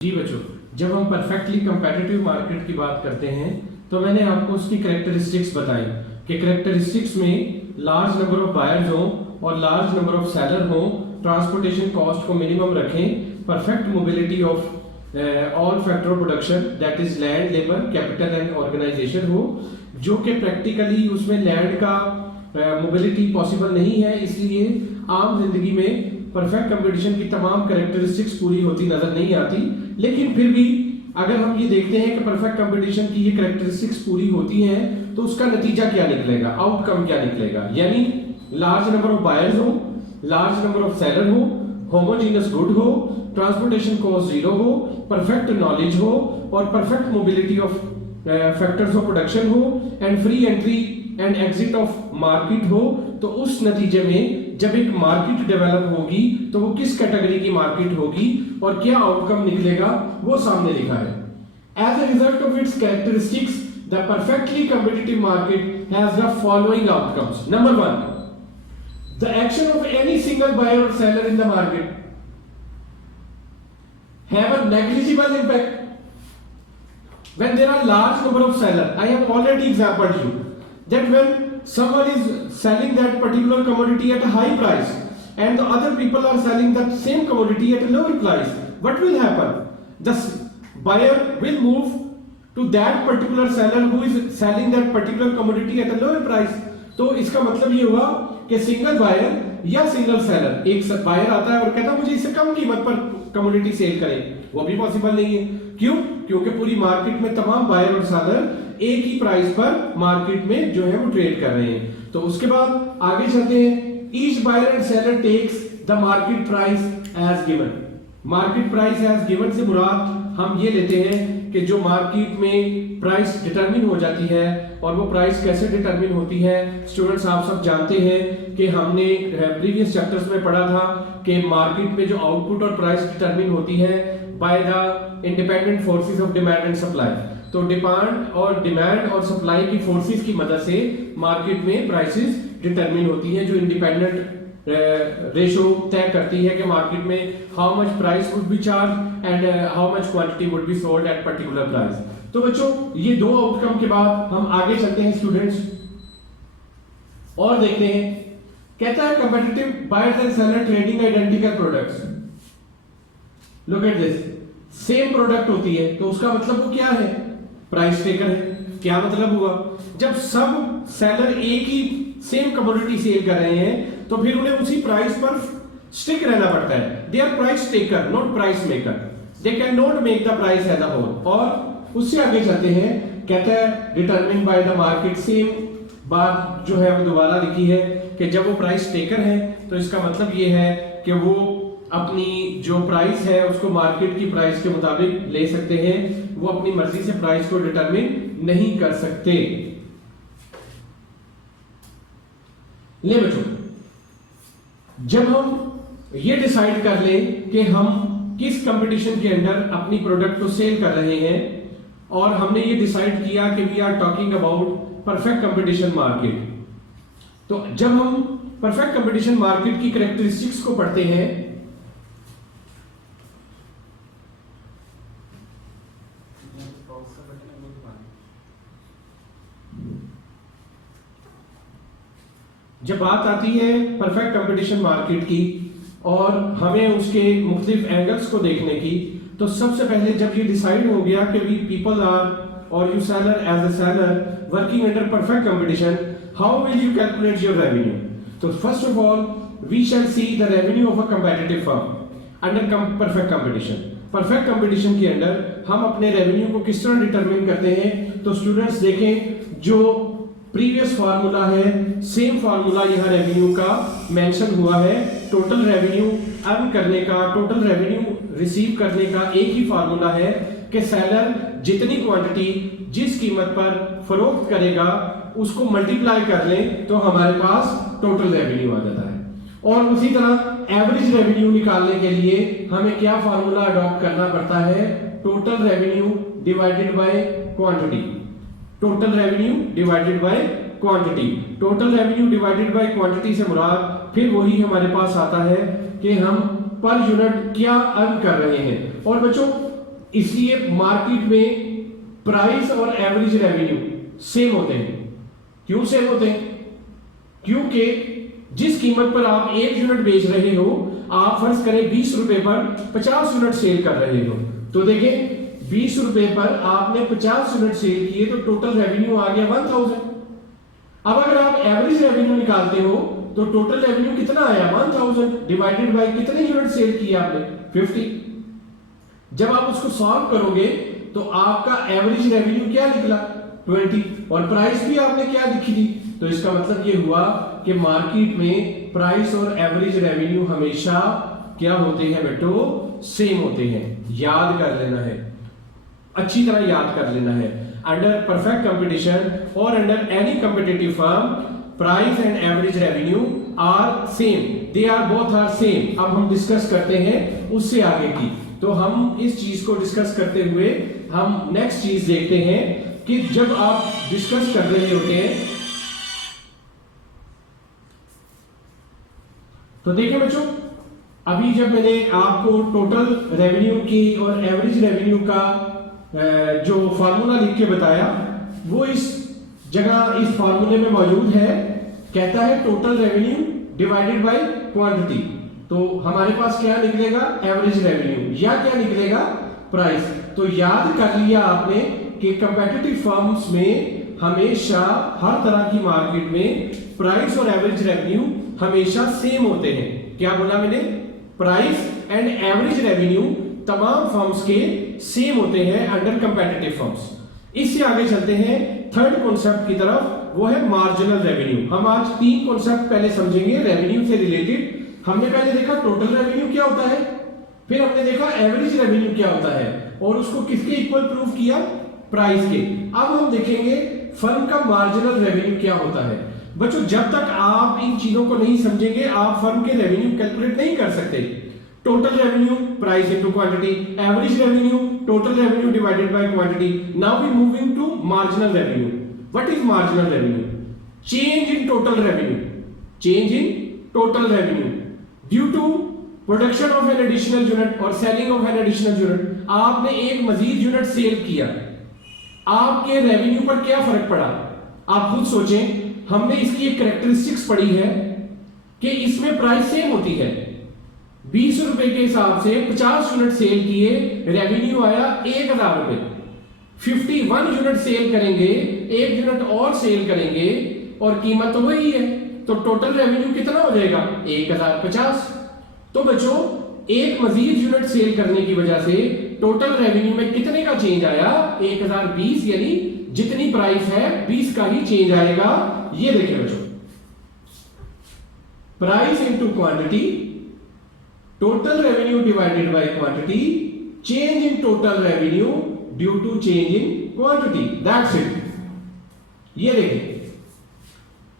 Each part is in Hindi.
जी बच्चों, जब हम परफेक्टली कंपेटिटिव मार्केट की बात करते हैं तो मैंने आपको उसकी कैरेक्टरिस्टिक्स बताई कि कैरेक्टरिस्टिक्स में लार्ज नंबर ऑफ बायर्स हो और लार्ज नंबर ऑफ सेलर हो, ट्रांसपोर्टेशन कॉस्ट को मिनिमम रखें, perfect mobility of all factor of production that is land, labour, capital and organisation हो, जो कि प्रैक्टिकली उसमें लैंड का मोबिलिटी पॉसिबल नहीं है, इसलिए आम जिंदगी में परफेक्ट कंपटीशन की तमाम कैरेक्टरिस्टिक्स पूरी होती नजर नहीं आती। लेकिन फिर भी अगर हम ये देखते हैं कि परफेक्ट कंपटीशन की ये कैरेक्टरिस्टिक्स पूरी होती हैं तो उसका नतीजा क्या निकलेगा, आउटकम क्या निकलेगा, यानी लार्ज नंबर ऑफ बायर्स हो, लार्ज नंबर ऑफ सेलर हो, होमोजेनियस गुड हो, ट्रांसपोर्टेशन कॉस्ट जीरो हो, परफेक्ट नॉलेज हो और perfect mobility of factors of production हो and free entry and exit of market हो। तो उस नतीजे में जब एक मार्केट डेवलप होगी तो वो किस कैटेगरी की मार्केट होगी और क्या आउटकम निकलेगा वो सामने लिखा है। As a result of its characteristics the perfectly competitive market has the following outcomes. Number 1, the action of any single buyer or seller in the market have a negligible impact when there are large number of seller. I have already exampled you that when someone is selling that particular commodity at a high price and the other people are selling that same commodity at a lower price, what will happen? The buyer will move to that particular seller who is selling that particular commodity at a lower price. तो इसका मतलब ये हुआ कि सिंगल बायर या सिंगल सेलर, एक बायर आता है और कहता है मुझे इससे कम कीमत पर कमोडिटी सेल करें, वो भी पॉसिबल नहीं है। क्यों? क्योंकि पूरी मार्केट में तमाम बायर और सेलर एक ही प्राइस पर मार्केट में जो है वो ट्रेड कर रहे हैं। तो उसके बाद आगे चलते हैं। Each buyer and seller takes the market price as given. Market price as given से मुराद हम ये लेते हैं कि जो मार्केट में प्राइस डिटरमिन हो जाती है, और वो प्राइस कैसे डिटरमिन होती है स्टूडेंट्स आप सब जानते हैं कि हमने प्रीवियस चैप्टर्स में पढ़ा था कि मार्केट में जो आउटपुट और प्राइस डिटरमिन होती है by the independent forces of demand and supply. तो डिमांड और सप्लाई की फोर्सेस की मदद से मार्केट में प्राइसेस डिटरमिन होती हैं, जो इंडिपेंडेंट रेशो तय करती है कि मार्केट में how much price would be charge and how much quantity would be sold at particular price. तो बच्चों ये दो आउटकम के बाद हम आगे चलते हैं स्टूडेंट्स और देखते हैं। कहता है competitive buyers and seller trading identical products. Look at this, same product होती है तो उसका मतलब वो क्या है, प्राइस टेकर है। क्या मतलब हुआ? जब सब सेलर एक ही सेम कमोडिटी सेल कर रहे हैं तो फिर उन्हें उसी प्राइस पर स्टिक रहना पड़ता है। They are price taker not price maker, they can not make the price as a whole. और उससे आगे चलते हैं, कहता है determine by the market. Same बात जो है वो दोबारा लिखी है कि जब वो प्राइस टेकर है तो इसका मतलब ये है कि वो अपनी जो प्राइस है उसको मार्केट की प्राइस के मुताबिक ले सकते हैं, वो अपनी मर्जी से प्राइस को डिटरमिन नहीं कर सकते। ले बच्चों, जब हम ये डिसाइड कर लें कि हम किस कंपटीशन के अंदर अपनी प्रोडक्ट को सेल कर रहे हैं और हमने ये डिसाइड किया कि we are talking about perfect competition market, तो जब हम परफेक्ट कंपटीशन मार्केट की कैरेक्टरिस्टिक्स को पढ़ते हैं जब बात आती है परफेक्ट कंपटीशन मार्केट की और हमें उसके मुख्तलिफ एंगल्स को देखने की, तो सबसे पहले जब ये डिसाइड हो गया कि we people are or you seller as a seller working under perfect competition, how will you calculate your revenue? तो first of all we shall see the revenue of a competitive firm under perfect competition. Perfect competition के अंदर हम अपने रेवेन्यू को किस तरह डिटरमिन करते हैं? तो स्टूडेंट्स देखें, जो प्रीवियस फार्मूला है सेम फार्मूला यहां रेवेन्यू का मेंशन हुआ है। टोटल रेवेन्यू अर्न करने का, टोटल रेवेन्यू रिसीव करने का एक ही फार्मूला है कि सेलर जितनी क्वांटिटी जिस कीमत पर फरोख्त करेगा उसको मल्टीप्लाई कर लें तो हमारे पास टोटल रेवेन्यू आ जाता है। और उसी तरह एवरेज रेवेन्यू निकालने के लिए हमें क्या फार्मूला अडॉप्ट करना पड़ता है? Total revenue divided by quantity. Total revenue divided by quantity. Total revenue divided by quantity से मुराद फिर वही हमारे पास आता है कि हम पर यूनिट क्या अर्न कर रहे हैं। और बच्चों इसलिए मार्केट में प्राइस और एवरेज रेवेन्यू सेम होते हैं। क्यों सेम होते हैं? क्योंकि जिस कीमत पर आप 1 यूनिट बेच रहे हो, आप फर्ज करें 20 रुपए पर 50 यूनिट सेल कर रहे हो, तो देखें 20 रुपए पर आपने 50 यूनिट सेल किए तो टोटल रेवेन्यू आ गया 1000। अब अगर आप एवरेज रेवेन्यू निकालते हो तो टोटल रेवेन्यू कितना आया? 1000 डिवाइडेड बाय कितने यूनिट सेल किए आपने? 50। जब आप उसको सॉल्व करोगे तो आपका एवरेज रेवेन्यू क्या निकला? 20। और प्राइस भी आपने क्या लिखी थी? तो इसका मतलब ये हुआ कि मार्केट में प्राइस और एवरेज रेवेन्यू हमेशा क्या होते हैं बेटो? सेम होते हैं। याद कर लेना है, अच्छी तरह याद कर लेना है। अंडर परफेक्ट कंपटीशन और under any competitive firm, price and average revenue are same, they are both are same. अब हम डिस्कस करते हैं उससे आगे की। तो हम इस चीज को डिस्कस करते हुए हम नेक्स्ट चीज देखते हैं कि जब आप डिस्कस कर रहे होते हैं तो देखिए बच्चों, अभी जब मैंने आपको टोटल रेवेन्यू की और एवरेज रेवेन्यू का जो फार्मूला लिख के बताया, वो इस जगह इस फार्मूले में मौजूद है। कहता है total revenue divided by quantity. तो हमारे पास क्या निकलेगा? एवरेज रेवेन्यू, या क्या निकलेगा? प्राइस। तो याद कर लिया आपने कि कंपेटिटिव फर्म्स में हमेशा हर तरह की मार्केट में प्राइस और एवरेज रेवेन्यू हमेशा सेम होते हैं। क्या बोला मैंने? प्राइस एंड एवरेज रेवेन्यू तमाम फर्म्स के सेम होते हैं अंडर कंपेटिटिव फर्म्स। इससे आगे चलते हैं थर्ड कॉन्सेप्ट की तरफ, वो है मार्जिनल रेवेन्यू। हम आज 3 कॉन्सेप्ट पहले समझेंगे रेवेन्यू से रिलेटेड। हमने पहले देखा टोटल रेवेन्यू क्या होता है, फिर हमने देखा एवरेज रेवेन्यू क्या होता है और उसको किसके इक्वल प्रूव किया? प्राइस के। अब हम देखेंगे फर्म का मार्जिनल रेवेन्यू क्या होता है। बच्चों, जब तक आप इन चीजों को नहीं समझेंगे आप फर्म के रेवेन्यू कैलकुलेट नहीं कर सकते। Total revenue price into quantity, average revenue total revenue divided by quantity. Now we moving to marginal revenue. What is marginal revenue? Change in total revenue, change in total revenue due to production of an additional unit or selling of an additional unit. आपने एक मजीद यूनिट सेल किया, आपके रेवेन्यू पर क्या फर्क पड़ा? आप खुद सोचें। हमने इसकी एक कैरेक्टरिस्टिक्स पढ़ी है कि इसमें प्राइस सेम होती है। 20 रुपए के हिसाब से 50 यूनिट सेल किए, रेवेन्यू आया 1000 रुपए। 51 यूनिट सेल करेंगे, 1 यूनिट और सेल करेंगे और कीमत तो वही है, तो टोटल रेवेन्यू कितना हो जाएगा? 1050। तो बच्चों, एक मजीद यूनिट सेल करने की वजह से टोटल रेवेन्यू में कितने का चेंज आया? 1020, यानी जितनी प्राइस है 20 का ही चेंज आएगा। ये देखिए बच्चों, price into quantity, total revenue divided by quantity, change in total revenue due to change in quantity, that's it. ये देखिए,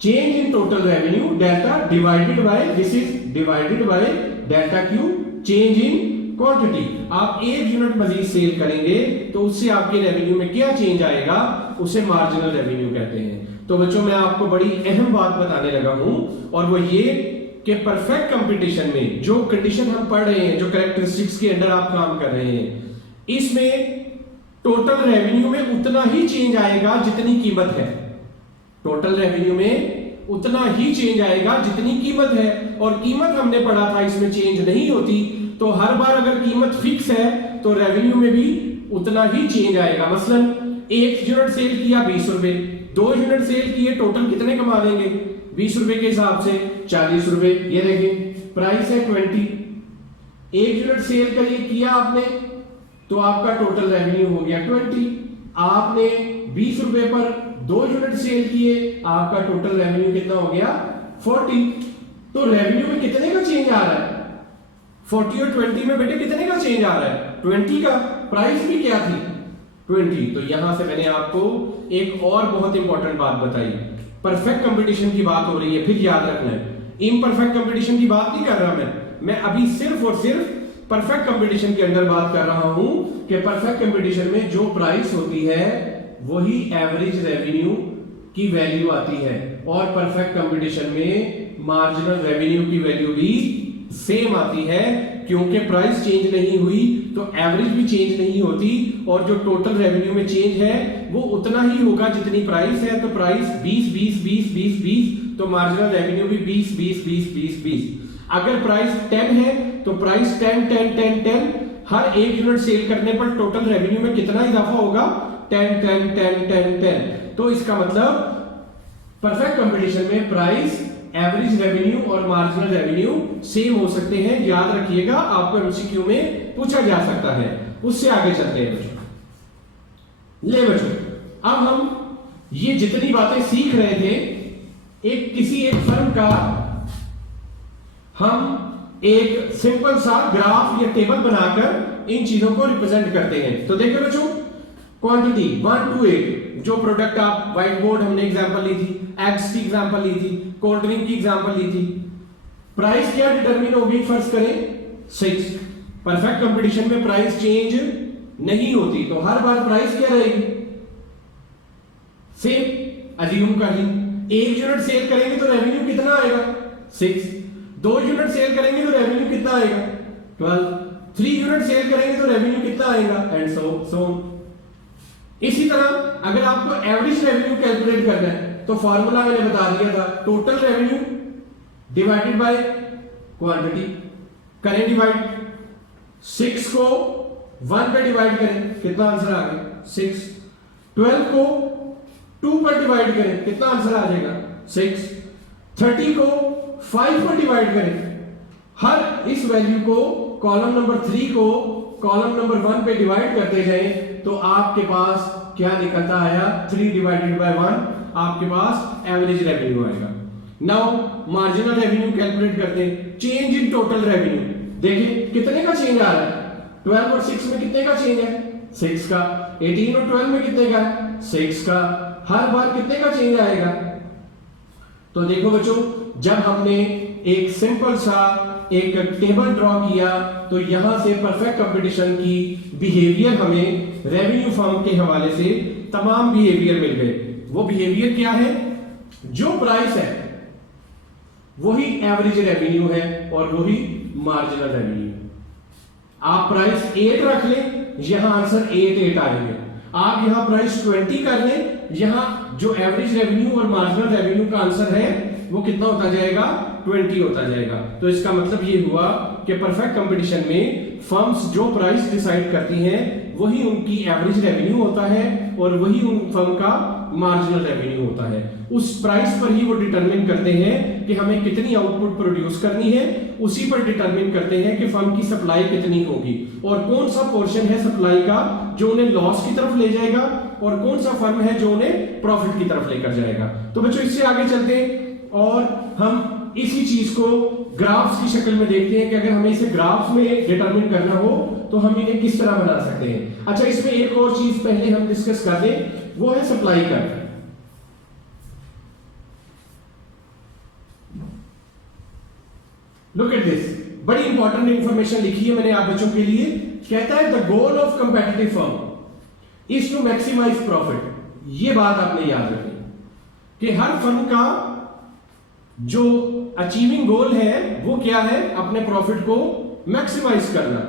change in total revenue delta divided by, this is divided by delta Q, change in quantity. आप 1 यूनिट मजीद सेल करेंगे तो उससे आपके रेवेन्यू में क्या चेंज आएगा? उसे मार्जिनल रेवेन्यू कहते हैं। तो बच्चों, मैं आपको बड़ी अहम बात बताने लगा हूं और वो ये कि परफेक्ट कंपटीशन में जो कंडीशन हम पढ़ रहे हैं, जो कैरेक्टरिस्टिक्स के अंडर आप काम कर रहे हैं, इसमें टोटल रेवेन्यू में उतना ही चेंज आएगा जितनी कीमत है। टोटल रेवेन्यू में उतना ही चेंज आएगा जितनी कीमत है, और कीमत हमने पढ़ा था इसमें चेंज नहीं होती। तो हर बार अगर कीमत फिक्स है तो रेवेन्यू में भी उतना ही चेंज आएगा। मसलन 1 यूनिट सेल किया 20 रुपए, 2 यूनिट सेल किए, टोटल कितने कमा देंगे? 20 रुपए के हिसाब से 40 रुपए। ये देखिए, प्राइस है 20, 1 यूनिट सेल करिए किया आपने तो आपका टोटल रेवेन्यू हो गया 20। आपने 20 रुपए पर 2 यूनिट सेल किए, आपका टोटल रेवेन्यू कितना हो गया? 40। तो रेवेन्यू में कितने का चेंज आ रहा है? 40 और 20 में बेटे कितने का चेंज आ रहा है? 20 का। प्राइस भी क्या थी? 20। तो यहां से मैंने आपको एक और बहुत इंपॉर्टेंट बात बताई। परफेक्ट कंपटीशन की बात हो रही है, फिर याद रखना है, इम्परफेक्ट कंपटीशन की बात नहीं कर रहा मैं अभी सिर्फ और सिर्फ परफेक्ट कंपटीशन के अंदर बात कर रहा हूं कि परफेक्ट कंपटीशन में जो प्राइस होती है वही एवरेज रेवेन्यू की वैल्यू आती है, और परफेक्ट कंपटीशन में मार्जिनल रेवेन्यू की वैल्यू भी सेम आती है, क्योंकि प्राइस चेंज नहीं हुई तो एवरेज भी चेंज नहीं होती, और जो टोटल रेवेन्यू में चेंज है वो उतना ही होगा जितनी प्राइस है। तो प्राइस 20 20 20 20 20, तो मार्जिनल रेवेन्यू भी 20 20 20 20 20। अगर प्राइस 10 है तो प्राइस 10 10 10 10, हर एक यूनिट सेल करने पर टोटल रेवेन्यू में कितना इजाफा होगा? 10 10 10 10 10। तो इसका मतलब परफेक्ट कंपटीशन में प्राइस, एवरेज रेवेन्यू और मार्जिनल रेवेन्यू सेम हो सकते हैं। याद रखिएगा, आपको एमसीक्यू में पूछा जा सकता है। उससे आगे चलते हैं बच्चों। ले बच्चों, अब हम ये जितनी बातें सीख रहे थे, किसी एक फर्म का हम एक सिंपल सा ग्राफ या टेबल बनाकर इन चीजों को रिप्रेजेंट करते हैं। तो देखो बच्चों, क्वांटिटी 1 to 8, जो प्रोडक्ट आप, व्हाइट बोर्ड हमने एग्जांपल ली थी, एग्स की एग्जांपल ली थी, कोल्ड ड्रिंक की एग्जांपल ली थी। प्राइस क्या डिटरमिन होगी? फर्ज करें 6। परफेक्ट कंपटीशन में प्राइस चेंज नहीं होती, तो हर बार प्राइस क्या रहेगी? सेम अज्यूम कर ली। एक यूनिट सेल करेंगे तो रेवेन्यू कितना आएगा? 6। 2 यूनिट सेल करेंगे तो रेवेन्यू कितना आएगा? 12। 3 यूनिट सेल करेंगे तो रेवेन्यू कितना आएगा? एंड सो इसी तरह अगर आपको एवरेज रेवेन्यू कैलकुलेट करना है तो फॉर्मूला मैंने बता दिया था, total revenue divided by quantity. करें डिवाइड, 6 को 1 पे डिवाइड करें, कितना आंसर आ गया? 6। 12 को 2 पर डिवाइड करें, कितना आंसर आ जाएगा? 6। 30 को 5 पर डिवाइड करें, हर इस वैल्यू को कॉलम नंबर 3 को कॉलम नंबर 1 पे डिवाइड करते जाएं, तो आपके पास क्या निकलता आया? 3 डिवाइडेड बाय 1, आपके पास एवरेज रेवेन्यू आएगा। नाउ मार्जिनल रेवेन्यू कैलकुलेट करते हैं। चेंज इन टोटल रेवेन्यू, देखिए कितने का चेंज आ रहा है? 12 और 6 में कितने का चेंज है? 6 का। 18 और 12 में कितने का है? 6 का। हर बार कितने का चेंज आएगा? तो देखो बच्चों, जब हमने एक सिंपल सा एक टेबल ड्रॉ किया तो यहां से परफेक्ट कंपटीशन की बिहेवियर हमें रेवेन्यू फर्म के हवाले से तमाम बिहेवियर मिल गए। वो बिहेवियर क्या है? जो प्राइस है वही एवरेज रेवेन्यू है और वही मार्जिनल रेवेन्यू है। आप प्राइस 8 रख लें, यहां आंसर 8 8 आएंगे। आप यहां प्राइस 20 कर लें, यहां जो एवरेज रेवेन्यू और मार्जिनल रेवेन्यू का आंसर है वो कितना होता जाएगा? 20 होता जाएगा। तो इसका मतलब ये हुआ कि परफेक्ट कंपटीशन में फर्म्स जो प्राइस डिसाइड करती हैं वही उनकी एवरेज रेवेन्यू होता है और वही उन फर्म का मार्जिनल रेवेन्यू होता है। उस प्राइस पर ही वो डिटरमिन करते हैं कि हमें कितनी आउटपुट प्रोड्यूस करनी है, उसी पर डिटरमिन करते हैं कि फर्म की सप्लाई कितनी होगी और कौन सा पोर्शन है सप्लाई का जो उन्हें लॉस की तरफ ले जाएगा और कौन सा फर्म है जो उन्हें प्रॉफिट की तरफ लेकर जाएगा। तो बच्चों, इससे आगे चलते हैं और हम इसी चीज को ग्राफ्स की शक्ल में देखते हैं कि अगर हमें इसे ग्राफ्स में डिटरमिन करना हो तो हम इन्हें किस तरह बना सकते हैं। अच्छा, इसमें एक और चीज पहले हम डिस्कस कर दें, वो है supply curve. Look at this, बड़ी इंपॉर्टेंट इंफॉर्मेशन लिखी है मैंने आप बच्चों के लिए। कहता है the goal of competitive firm is to maximise profit. ये बात आपने याद रखनी कि हर फर्म का जो अचीविंग गोल है वो क्या है? अपने प्रॉफिट को मैक्सिमाइज करना।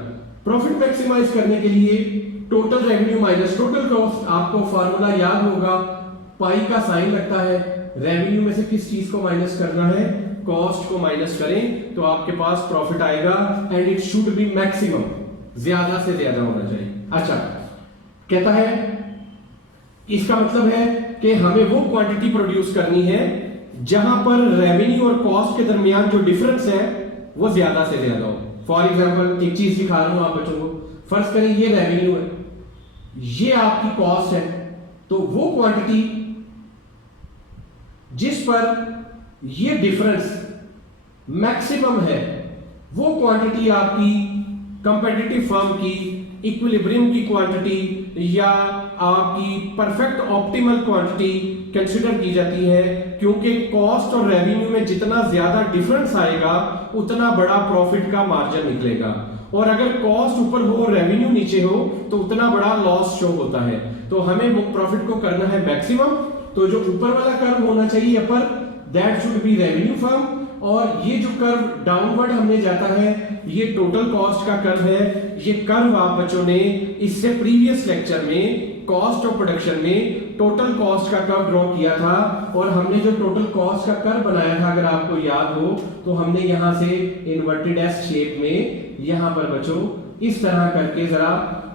प्रॉफिट मैक्सिमाइज करने के लिए total revenue minus total cost, आपको फॉर्मूला याद होगा, पाई का साइन लगता है, रेवेन्यू में से किस चीज को माइनस करना है? कॉस्ट को माइनस करें तो आपके पास प्रॉफिट आएगा and it should be maximum, ज्यादा से ज्यादा होना चाहिए। अच्छा, कहता है इसका मतलब है कि हमें वो क्वांटिटी प्रोड्यूस करनी है जहां पर रेवेन्यू और कॉस्ट के दरमियान जो डिफरेंस है वो ज्यादा से ज्यादा हो। फॉर एग्जांपल एक चीज दिखा रहा हूं आप बच्चों को, फर्ज करें ये रेवेन्यू है, ये आपकी कॉस्ट है, तो वो क्वांटिटी जिस पर ये डिफरेंस मैक्सिमम है वो क्वांटिटी आपकी कंपेटिटिव फर्म की इक्विलिब्रियम की क्वांटिटी या आपकी परफेक्ट ऑप्टिमल क्वांटिटी कंसीडर की जाती है, क्योंकि कॉस्ट और रेवेन्यू में जितना ज्यादा डिफरेंस आएगा उतना बड़ा प्रॉफिट का मार्जिन निकलेगा, और अगर कॉस्ट ऊपर हो और रेवेन्यू नीचे हो तो उतना बड़ा लॉस शो होता है। तो हमें प्रॉफिट को करना है मैक्सिमम, तो जो ऊपर वाला कर्व होना चाहिए upper, that should be revenue firm, और ये जो कर्व डाउनवर्ड हमने जाता है ये टोटल कॉस्ट का कर्व है। ये कर्व आप बच्चों ने इससे प्रीवियस लेक्चर में कॉस्ट ऑफ प्रोडक्शन में टोटल कॉस्ट का कर्व ड्रॉ किया था और हमने जो टोटल कॉस्ट का कर्व बनाया था अगर आपको याद हो तो हमने यहां से इन्वर्टेड एस शेप में यहां पर बच्चों इस तरह करके जरा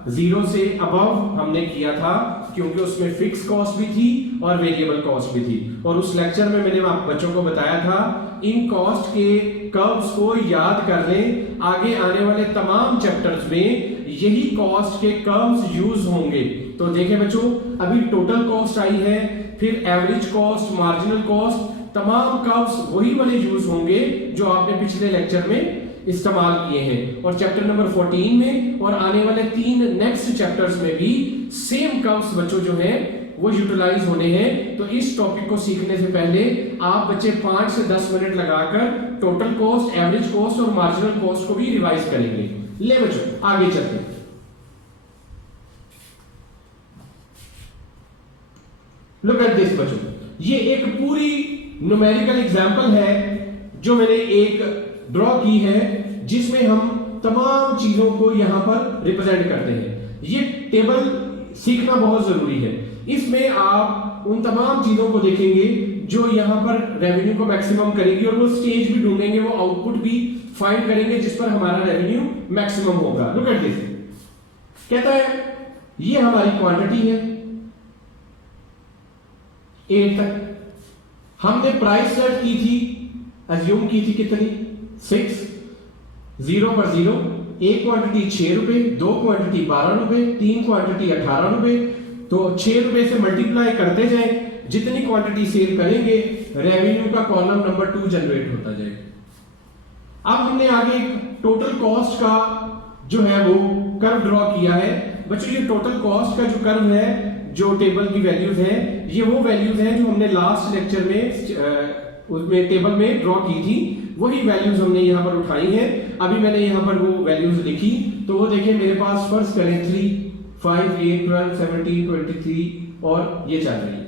जीरो से अबव हमने किया था क्योंकि उसमें फिक्स कॉस्ट भी थी और वेरिएबल कॉस्ट भी थी। और उस लेक्चर में मैंने आप बच्चों को बताया था इन कॉस्ट के कर्व्स को याद कर लें, आगे आने वाले तमाम चैप्टर्स में यही कॉस्ट के कर्व्स यूज होंगे। तो देखें बच्चों अभी टोटल कॉस्ट आई है, फिर एवरेज कॉस्ट, मार्जिनल कॉस्ट, तमाम कर्व्स वही वाले यूज होंगे जो आपने पिछले लेक्चर में इस्तेमाल किए हैं। और चैप्टर नंबर 14 में और आने वाले 3 नेक्स्ट चैप्टर्स में भी सेम कर्व्स बच्चों जो हैं वो यूटिलाइज होने हैं। तो इस टॉपिक को सीखने से पहले आप बच्चे 5 से 10 मिनट लगाकर टोटल कॉस्ट, एवरेज कॉस्ट और मार्जिनल कॉस्ट को भी रिवाइज करेंगे। ले बच्चों आगे चलते हैं। लुक एट दिस बच्चों, ये एक पूरी न्यूमेरिकल एग्जांपल है जो मैंने एक ड्रॉ की है जिसमें हम तमाम चीजों को यहां पर रिप्रेजेंट करते हैं। ये टेबल सीखना बहुत जरूरी है। इसमें आप उन तमाम चीजों को देखेंगे जो यहां पर रेवेन्यू को मैक्सिमम करेगी और वो स्टेज भी ढूंढेंगे, वो आउटपुट भी फाइंड करेंगे जिस पर हमारा रेवेन्यू मैक्सिमम होगा। लुक एट दिस, कहता है ये हमारी क्वांटिटी है 8 तक, हमने प्राइस सेट की थी, अज्यूम की थी कितनी 6, 0 पर 0, एक क्वांटिटी 6 रुपए, 2 क्वांटिटी 12 रुपए, 3 क्वांटिटी 18 रुपए। तो 6 रुपए से मल्टीप्लाई करते जाएं, जितनी क्वांटिटी सेल करेंगे रेवेन्यू का कॉलम नंबर 2 जनरेट होता जाएगा। अब हमने आगे टोटल कॉस्ट का जो है वो कर्व ड्रॉ किया है। बच्चों ये टोटल कॉस्ट का जो कर्व है, जो टेबल की वैल्यूज है, ये वो वैल्यूज हैं जो हमने लास्ट लेक्चर में उसमें टेबल में ड्रॉ की थी, वही वैल्यूज हमने यहाँ पर उठाई हैं। अभी मैंने यहाँ पर वो वैल्यूज लिखी तो वो देखें मेरे पास फर्स्ट करें 3, 5, 8, 12, 17, 23 और ये चल रही है।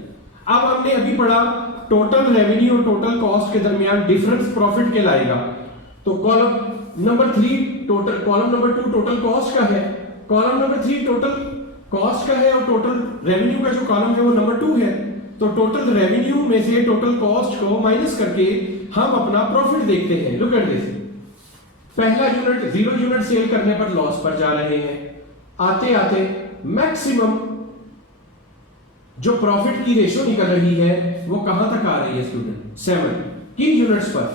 अब हमने अभी पढ़ा टोटल रेवेन्यू और टोटल कॉस्ट के दरमियान डिफरेंस प्रॉफिट कहलाएगा। तो column number 3 total, column number 2 total cost का है, कॉलम नंबर 3 टोटल कॉस्ट का है और टोटल रेवेन्यू का जो कॉलम है वो नंबर 2 है। तो टोटल रेवेन्यू में से टोटल कॉस्ट को माइनस करके हम अपना प्रॉफिट देखते हैं। लुक एट दिस, पहला यूनिट 0 यूनिट सेल करने पर लॉस पर जा रहे हैं, आते आते मैक्सिमम जो प्रॉफिट की रेशो निकल रही है वो कहां तक आ रही है स्टूडेंट 7, किन यूनिट्स पर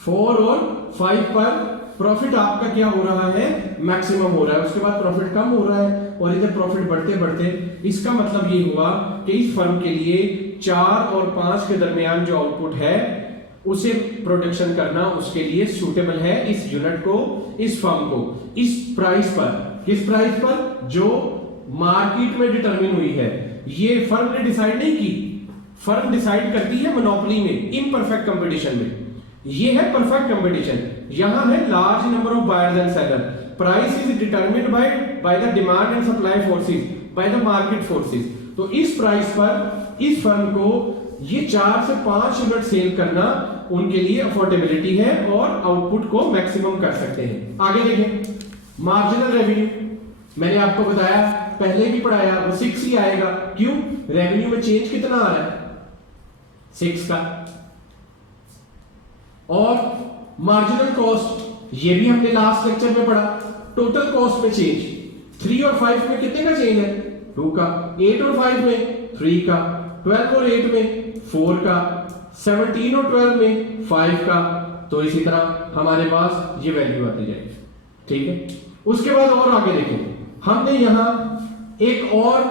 4 और 5 पर प्रॉफिट आपका क्या हो रहा है मैक्सिमम हो रहा है, उसके बाद प्रॉफिट कम हो रहा है और इधर प्रॉफिट बढ़ते बढ़ते, इसका मतलब ये हुआ कि इस फर्म के लिए 4 और 5 के दरमियान जो आउटपुट है उसे प्रोडक्शन करना उसके लिए सूटेबल है इस यूनिट को, इस फर्म को, इस प्राइस पर। किस प्राइस पर? जो मार्केट में डिटरमिन हुई है, ये फर्म ने डिसाइड नहीं की, फर्म डिसाइड करती है मोनोपोली में, इनपरफेक्ट कंपटीशन में। ये है परफेक्ट कंपटीशन, यहां है large number of buyers and seller, price is determined by the demand and supply forces, bye the market forces. तो इस प्राइस पर इस फर्म को ये 4 से 5 यूनिट सेल करना उनके लिए अफोर्डेबिलिटी है और आउटपुट को मैक्सिमम कर सकते हैं। आगे देखें मार्जिनल रेवेन्यू, मैंने आपको बताया पहले भी पढ़ाया, वो 6 ही आएगा। क्यों? रेवेन्यू में चेंज कितना आ रहा है 6 का। और मार्जिनल कॉस्ट, ये भी हमने लास्ट लेक्चर में पढ़ा, टोटल कॉस्ट में चेंज 3 और 5 में कितने का चेंज है 2 का, 8 और 5 में 3 का, 12 और 8 में 4 का, 17 और 12 में 5 का। तो इसी तरह हमारे पास ये वैल्यू आती जाएगी, ठीक है। उसके बाद और आगे देखें, हमने यहां एक और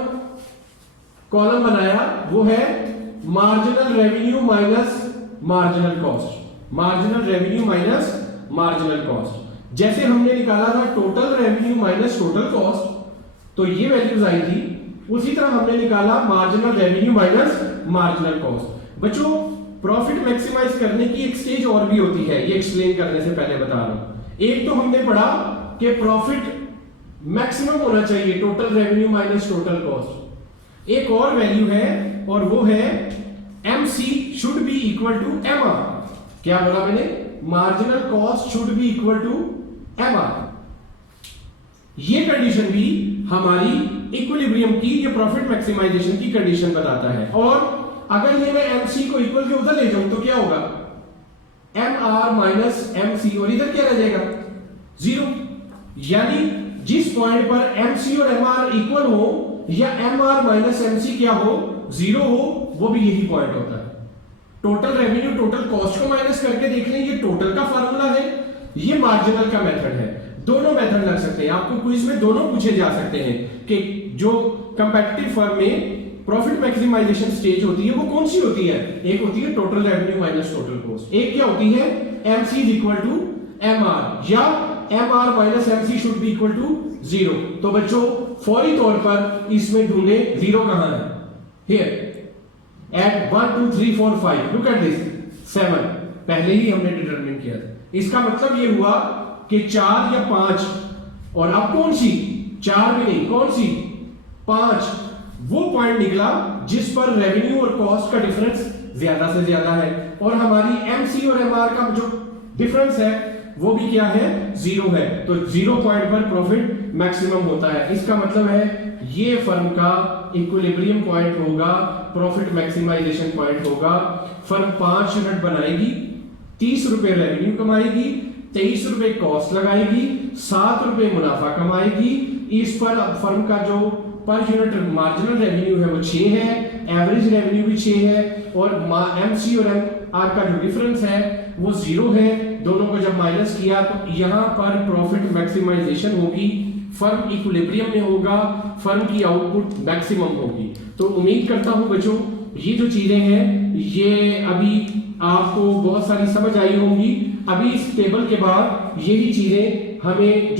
कॉलम बनाया, वो है marginal revenue minus marginal cost, marginal revenue minus marginal cost. जैसे हमने निकाला था total revenue minus total cost, तो ये वैल्यूज आई थी, उसी तरह हमने निकाला marginal revenue minus marginal cost. बच्चों प्रॉफिट मैक्सिमाइज करने की एक स्टेज और भी होती है, ये एक्सप्लेन करने से पहले बता रहा हूं। एक तो हमने पढ़ा कि प्रॉफिट मैक्सिमम होना चाहिए, total revenue minus total cost. एक और वैल्यू है और वो है MC should be equal to MR। क्या बोला मैंने? Marginal cost should be equal to MR। ये कंडीशन भी हमारी इक्विलिब्रियम की, ये प्रॉफिट मैक्सिमाइजेशन की कंडीशन बताता है। और अगर ये मैं MC को इक्वल के उधर ले जाऊं तो क्या होगा? MR माइनस MC, और इधर क्या रह जाएगा? 0। यानी जिस पॉइंट पर MC और MR इक्वल हो या MR माइनस MC क्या हो? 0 हो, वो भी यही पॉइंट होता है। टोटल रेवेन्यू टोटल कॉस्ट को माइनस करके देख लें, ये टोटल का फार्मूला है, ये मार्जिनल का मेथड है। दोनों मेथड लग सकते हैं, आपको क्विज में दोनों पूछे जा सकते हैं कि जो कंपेटिटिव फर्म में प्रॉफिट मैक्सिमाइजेशन स्टेज होती है वो कौन सी होती है? एक होती है total revenue minus total cost, एक क्या होती है? MC is equal to MR, या MR minus MC should be equal to 0। तो बच्चों फौरी तौर पर इसमें ढूंढे 0 कहां है? Here eight 1 2 3 4 5, look at this 7 पहले ही हमने डिटरमिन किया था। इसका मतलब ये हुआ कि 4 या 5, और अब कौन सी? 4 भी नहीं, कौन सी? 5। वो पॉइंट निकला जिस पर रेवेन्यू और कॉस्ट का डिफरेंस ज्यादा से ज्यादा है, और हमारी MC और MR का जो डिफरेंस है वो भी क्या है? 0 है। तो 0 पॉइंट पर प्रॉफिट मैक्सिमम होता है। इसका मतलब है ये फर्म का इक्विलिब्रियम पॉइंट होगा, प्रॉफिट मैक्सिमाइजेशन पॉइंट होगा। फर्म 5 यूनिट बनाएगी, 30 रुपए रेवेन्यू कमाएगी, 23 रुपए कॉस्ट लगाएगी, 7 रुपए मुनाफा कमाएगी। इस पर फर्म का जो पर यूनिट मार्जिनल रेवेन्यू है वो 6 है, एवरेज रेवेन्यू भी 6 है, और MC और MR का जो डिफरेंस है वो 0 है। दोनों को जब माइनस किया तो यहां पर प्रॉफिट मैक्सिमाइजेशन होगी, फर्म इक्विलिब्रियम में होगा, फर्म की आउटपुट मैक्सिमम होगी। तो उम्मीद करता हूं बच्चों ये जो चीजें हैं ये अभी आपको बहुत सारी समझ आई होंगी। अभी इस टेबल के बाद यही चीजें हमें